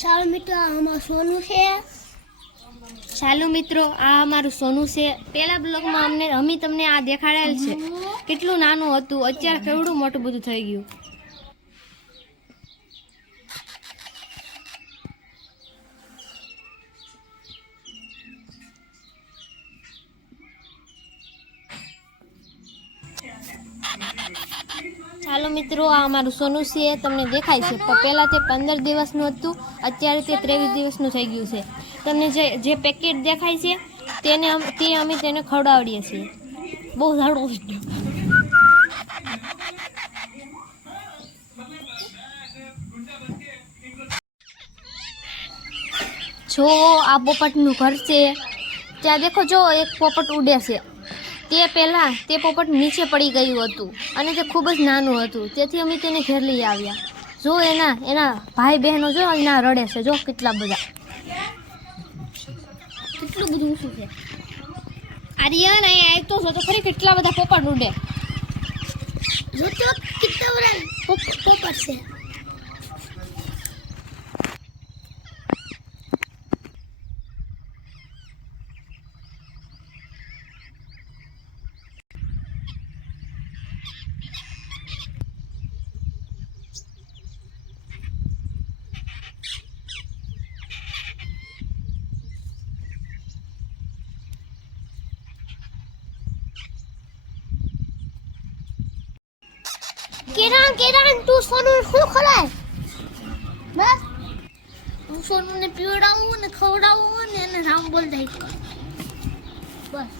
ચાલો મિત્રો આમાં સોનું છે. ચાલો મિત્રો આ અમારું સોનું છે. પેલા બ્લોગમાં અમે તમને આ દેખાડેલ છે કેટલું નાનું હતું, અત્યારે કેવડું મોટું બધું થઈ ગયું. ચાલો મિત્રો આ અમારું સોનું છે, તમને દેખાય છે. પણ પહેલાં તે 15 દિવસનું હતું, અત્યારે તે 23 દિવસનું થઈ ગયું છે. તમને જે પેકેટ દેખાય છે તે અમે તેને ખવડાવીએ છીએ. બહુ સારું છે. જો આ પોપટનું ઘર છે. ત્યાં દેખો, જો એક પોપટ ઉડે છે. તે પહેલાં તે પોપટ નીચે પડી ગયું હતું અને તે ખૂબ જ નાનું હતું, તેથી અમે તેને ઘેર લઈ આવ્યા. જો એના ભાઈ બહેનો જો એના રડે છે. જો કેટલા બધા, કેટલું બધું ઊંચું છે. આર્યન અહીંયા આવતો છો તો ખરી કેટલા બધા પોપટ ઉડે. જો તો કેટલા બધા પોપટ છે. કિરણ તું સોનું શું ખરાય? બસ હું સોનું ને પીવડાવું ને ખવડાવું ને એને રામ બોલ દઈ. બસ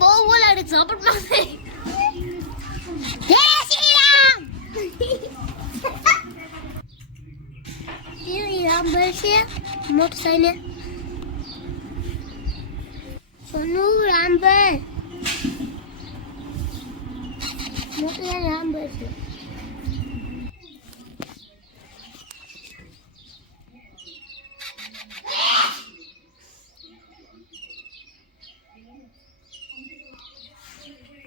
બહુ બોલે રે ઝપટ મારે. જય શ્રી રામ. શ્રી રામ બોલશે મોટ થઈને. સોનું રામ બોલ. મોટું રામ બોલશે.